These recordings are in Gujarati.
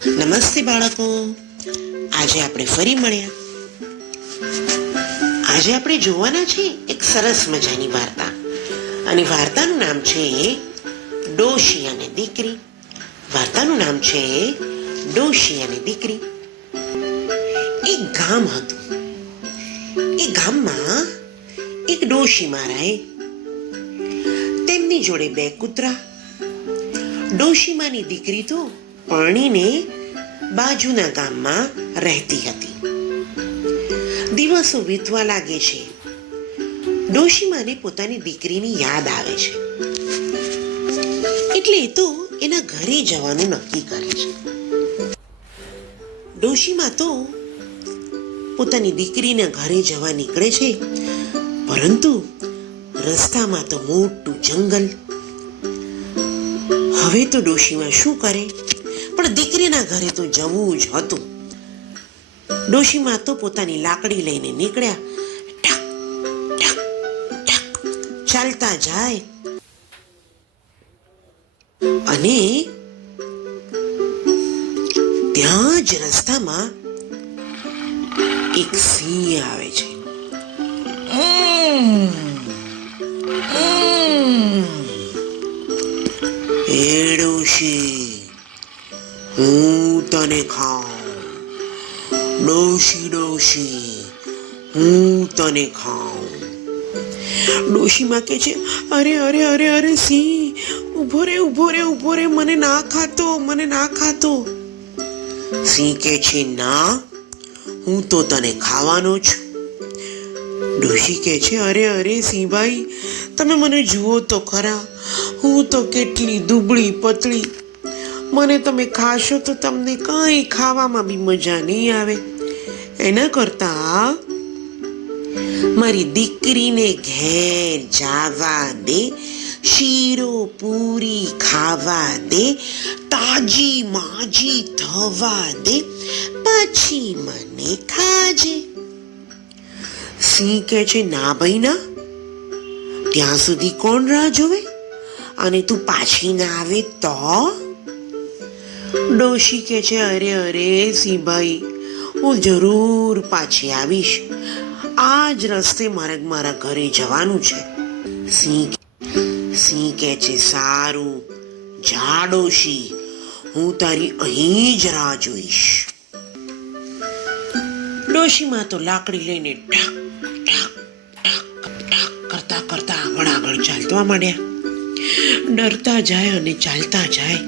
નમસ્તે બાળકો, આજે આપણે ફરી મળ્યા. આજે આપણે જોવાના છે એક સરસ મજાની વાર્તા, અને વાર્તાનું નામ છે ડોશી અને દીકરી. વાર્તાનું નામ છે ડોશી અને દીકરી. એક ગામ હતું. એ ગામમાં એક ડોશી મારાએ. તેમની જોડે 2 કૂતરા. ડોશીમાની દીકરી તો પરણીને બાજુના ગામમાં રહેતી હતી. દિવસો વીતવા લાગે છે. ડોશીમાને પોતાની દીકરીની યાદ આવે છે, એટલે એ તો એના ઘરે જવાનું નક્કી કરે છે. ડોશીમા તો પોતાની દીકરીના ઘરે જવા નીકળે છે, પરંતુ રસ્તામાં તો મોટું જંગલ. હવે તો ડોશીમા શું કરે, પણ દીકરીના ઘરે તો જવું જ હતું. ડોશીમા તો પોતાની લાકડી લઈને નીકળ્યા. ઠક ઠક ઠક ચાલતા જાય, અને ત્યાં જ રસ્તામાં એક સિંહ આવે છે. એ ડોશી, હું તને ખાઉં. ડોશી ડોશી, હું તને ખાઉં. ડોશીમાં કે છે, અરે અરે અરે અરે સિંહ, ઊભો રે ઊભો રે ઊભો રે, મને ના ખાતો, મને ના ખાતો. સિંહ કે છે, ના, હું તો તને ખાવાનો છું. ડોશી કે છે, અરે અરે સિંહભાઈ, તમે મને જુઓ તો ખરા, હું તો કેટલી દુબળી પતળી. મને તમે ખાશો તો તમને કંઈ ખાવામાં બી મજા નહીં આવે. એના કરતા મારી દીકરીને ઘેર જાવા દે, શીરો પૂરી ખાવા દે, તાજી માજી થવા દે, પછી મને ખાજે. સિંહ કહે છે, ના ભાઈ ના, ત્યાં સુધી કોણ રાહ જોવે, અને તું પાછી ના આવે તો? ડોશી કહે છે, અરે અરે સિંહભાઈ, હું જરૂર પાછી આવીશ. આ જ રસ્તે મારા ઘરે જવાનું છે. સિંહ કહે છે, સારું, જા ડોશી, હું તારી અહીં જ રાહ જોઈશ. ડોશીમાં તો લાકડી લઈને ઠક ઠક ઠક ઠક કરતા કરતા આગળ ચાલવા માંડ્યા. ડરતા જાય અને ચાલતા જાય.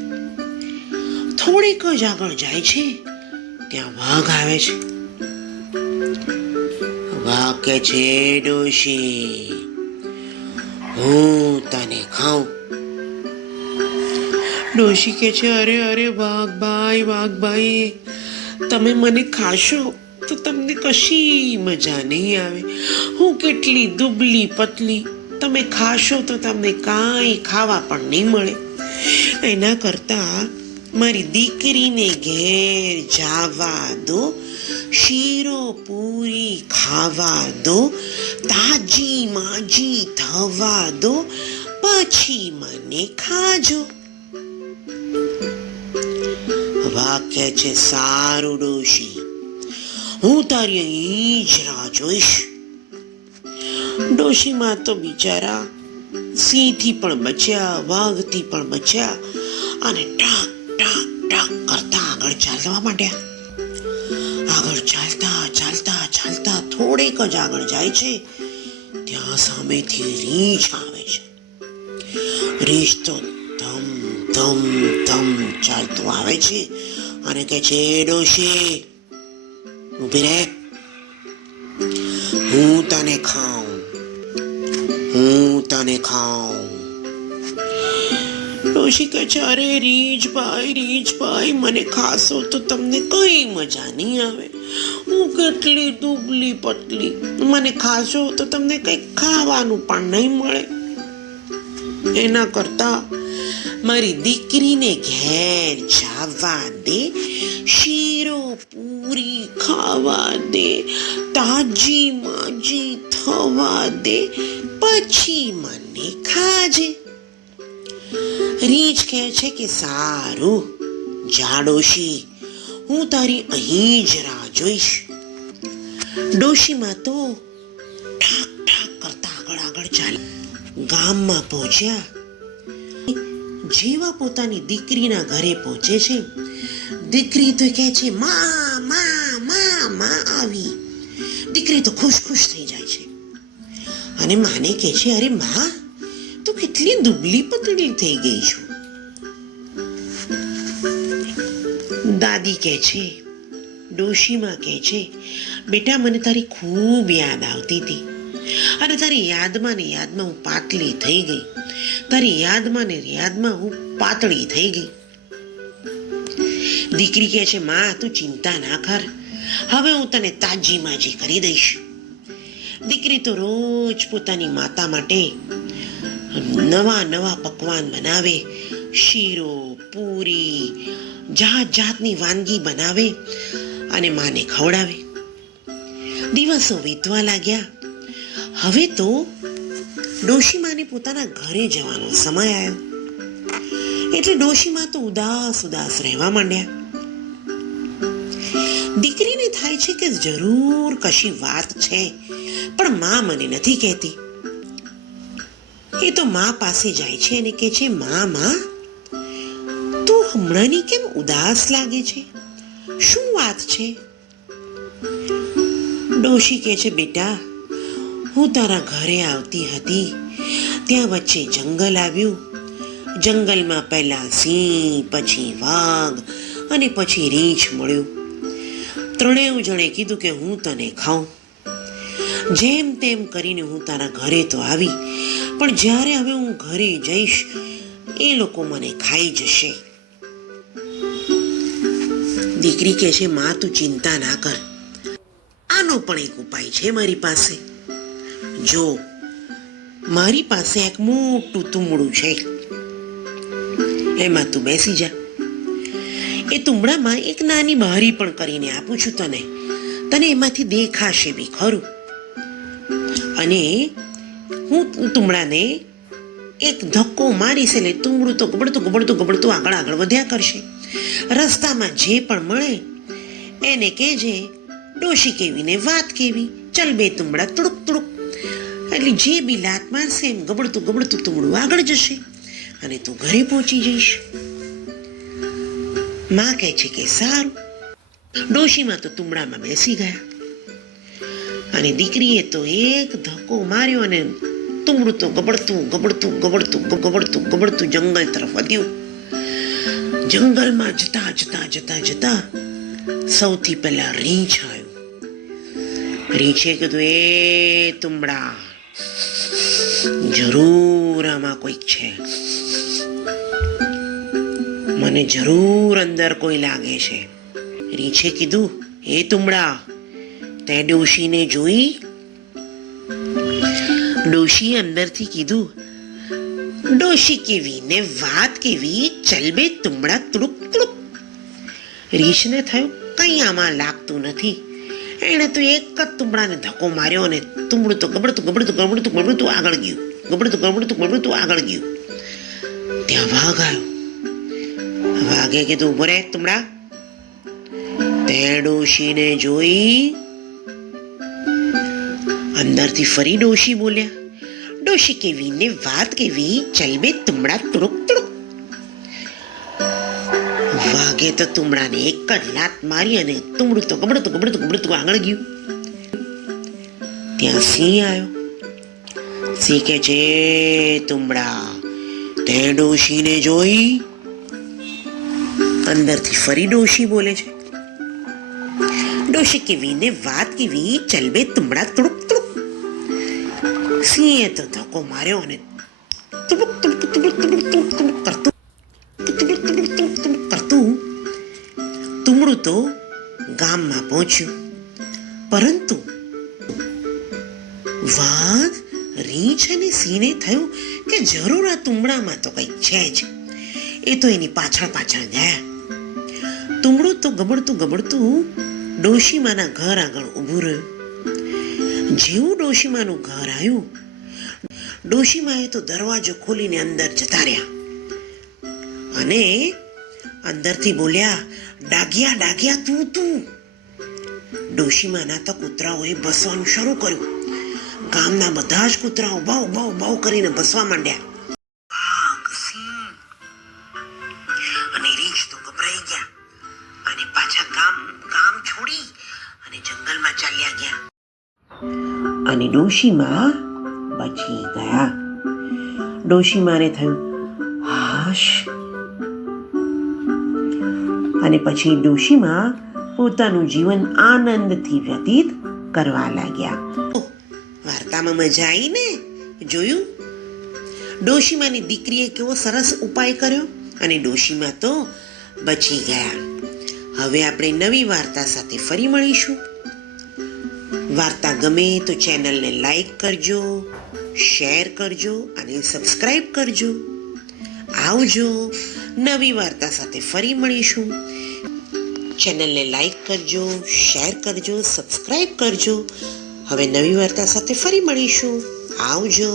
થોડીક જ આગળ જાય છે, ત્યાં વાઘ આવે છે. વાઘ કે છે, ડોશી, હું તને ખાઉં. ડોશી કે છે, અરે અરે વાઘભાઈ, તમે મને ખાશો તો તમને કશી મજા નહીં આવે. હું કેટલી દુબળી પતલી, તમે ખાશો તો તમને કાંઈ ખાવા પણ નહીં મળે. એના કરતા મારી દીકરીને ઘેર જાવા દો, શીરો પૂરી ખાવા દો, તાજી માજી થવા દો, પછી મને ખાજો. વાઘ કહે છે, સારું ડોશી, હું તારી અહીં જ રાહ જોઈશ. ડોશીમાં તો બિચારા સિંહથી પણ બચ્યા, વાઘથી પણ બચ્યા, અને ટાક ટાક ટાક કરતા આગળ ચાલવા માંડ્યા. આગળ ચાલતા થોડેક જ આગળ જાય છે, ત્યાં સામેથી રીંછ આવે છે. રીંછ તો ધમ ધમ ધમ ચાલતું આવે છે અને કહે છે, ડોશી ઊભી રહે, હું તને ખાઉં. ડોશી કહે છે, અરે રીંછભાઈ, મને ખાશો તો તમને કઈ મજા નહીં આવે. હું કેટલી દુબળી પતલી, મને ખાશો તો તમને કંઈ ખાવાનું પણ નહીં મળે. એના કરતા મારી દીકરીને ઘેર જાવા દે, શીરો પૂરી ખાવા દે, તાજી માજી થવા દે, પછી મને ખાજે. રીંછ કહે છે કે સારું, જા ડોશી, હું તારી અહીં જ રાહ જોઈશ. ડોશીમાં તો ઠાક ઠાક કરતા આગળ ચાલે. ગામમાં પહોંચ્યા. જેવા પોતાની દીકરીના ઘરે પહોંચે છે, દીકરી તો કહે છે, માં માં માં માં આવી. દીકરી તો ખુશ થઈ જાય છે અને માને કહે છે, અરે માં, તું કેટલી દુબળી પતળી થઈ ગઈ છું. દાદી કહે છે, ડોશીમાં કહે છે, બેટા, મને તારી ખૂબ યાદ આવતી હતી અને તારી યાદમાં ને યાદમાં હું પાતળી થઈ ગઈ. તારી યાદમાં ને યાદમાં હું પાતળી થઈ ગઈ. દીકરી કહે છે, માં, તું ચિંતા ના કર, હવે હું તને તાજી માજી કરી દઈશ. દીકરી તો રોજ પોતાની માતા માટે નવા પકવાન બનાવે. શીરો, પૂરી, જાત જાતની વાનગી બનાવે અને માને ખવડાવે. દિવસો વીતવા લાગ્યા. હવે તો ડોશીમાને પોતાના ઘરે જવાનો સમય આવ્યો. એટલે ડોશીમા તો ઉદાસ રહેવા માંડ્યા. દીકરીને થાય છે કે જરૂર કશી વાત છે, પણ માં મને નથી કહેતી. એ તો માં પાસે જાય છે અને કહે છે, માં, તું હમણાંની કેમ ઉદાસ લાગે છે? શું વાત છે? ડોશી કહે છે, બેટા, હું તારા ઘરે આવતી હતી, ત્યાં વચ્ચે જંગલ આવ્યું. જંગલમાં પહેલા સિંહ, પછી વાઘ અને પછી રીંછ મળ્યું. ત્રણેય જણે કીધું કે હું તને ખાઉં. જેમ તેમ કરીને હું તારા ઘરે તો આવી, પણ જ્યારે હવે હું ઘરે જઈશ એ લોકો મને ખાઈ જશે. દીકરી કહે છે, માં, તું ચિંતા ના કર, આનો પણ એક ઉપાય છે મારી પાસે. જો, મારી પાસે એક મોટું તુંબડું છે, એમાં તું બેસી જા. એ તુંબડામાં એક નાની બારી પણ કરીને આપું છું તને એમાંથી દેખાશે બી ખરું. અને હું તુંબડાને એક ધક્કો મારીશ એટલે તુંબડું તો ગબડતું આગળ વધ્યા કરશે. રસ્તામાં જે પણ મળે એને કહેજે, ડોશી કેવી ને વાત કેવી, ચલ બે તુંબડા તુડુક. એટલે જે બી લાત મારશે એમ ગબડતું તુંબડું આગળ જશે અને તું ઘરે પહોંચી જઈશ. માં કહે છે કે સારું. ડોશીમાં તો તુંબડામાં બેસી ગયા અને દીકરીએ તો એક ધક્કો માર્યો અને તુંબડું તો ગબડતું જંગલ તરફ વધ્યું. જંગલમાં જતા સૌથી પહેલા રીંછ આવ્યું. રીંછે કીધું, એ તુંબડા, જરૂર આમાં કોઈક છે. મને જરૂર અંદર કોઈ લાગે છે. રીંછે કીધું, એ તુંબડા, તે ડોશીને જોઈ? ડોશીએ અંદરથી કીધું, ડોશી કેવી ને વાત કેવી, ચલ બે તુંબડા તુડુક. રીંછને થયું, કંઈ આમાં લાગતું નથી. એણે તો એક જ તુંબડાને ધક્કો માર્યો અને તુંબડું તો ગબડતું આગળ ગયું. ત્યાં વાઘ આવ્યો. વાઘે કીધું, ઉભો રે તુંબડા, તે ડોશીને જોઈ? અંદરથી ફરી ડોશી બોલ્યા, ડોશી કેવી ને વાત કેવી, ચલ બે તુંબડા તુડુક. વાઘે તો તુંબડાને એક જ લાત મારી અને તુંબડું તો ગબડતું આગળ ગયું. ત્યાં સિંહ આવ્યો. સિંહ કહે છે, તુંબડા, તે ડોશીને જોઈ? અંદરથી ફરી ડોશી બોલે છે, ડોશી કેવી ને વાત કેવી, ચલ બે તુંબડા તુડુક. સિંહે તો ધક્કો માર્યો અને કરતું તુંબડું તો ગામમાં પહોંચ્યું. પરંતુ વાઘ, રીંછ અને સિંહને થયું કે જરૂર આ તુંબડામાં તો કંઈક છે જ. એ તો એની પાછળ ગયા. તુંબડું તો ગબડતું ડોશીમાના ઘર આગળ ઊભું રહ્યું. જેવું ડોશીમાનું ઘર આવ્યું, ડોશીમાએ તો દરવાજો ખોલીને અંદર જતા રહ્યા અને અંદરથી બોલ્યા, ડાઘિયા ડાઘિયા તું તું. ડોશીમાના તો કૂતરાઓએ ભસવાનું શરૂ કર્યું. ગામના બધા જ કૂતરાઓ બાવ બાવ બાવ કરીને ભસવા માંડ્યા. વાઘ, સિંહ અને રીંછ તો ગભરાઈ ગયા અને પાછા ગામ છોડી અને જંગલમાં ચાલ્યા ગયા. અને ડોશીમા બચી ગયા. ડોશીમાને થયું હાશ. અને પછી ડોશીમા પોતાનું જીવન આનંદથી વ્યતીત કરવા લાગ્યા. વાર્તામાં મજા આવી ને? જોયું? ડોશીમાની દીકરીએ કેવો સરસ ઉપાય કર્યો અને ડોશીમા તો બચી ગયા. હવે આપણે નવી વાર્તા સાથે ફરી મળીશું. વાર્તા ગમે તો ચેનલને લાઈક કરજો, શેર કરજો અને સબસ્ક્રાઈબ કરજો. આવજો. નવી વાર્તા સાથે ફરી મળીશું. ચેનલને લાઈક કરજો, શેર કરજો, સબસ્ક્રાઈબ કરજો. હવે નવી વાર્તા સાથે ફરી મળીશું. આવજો.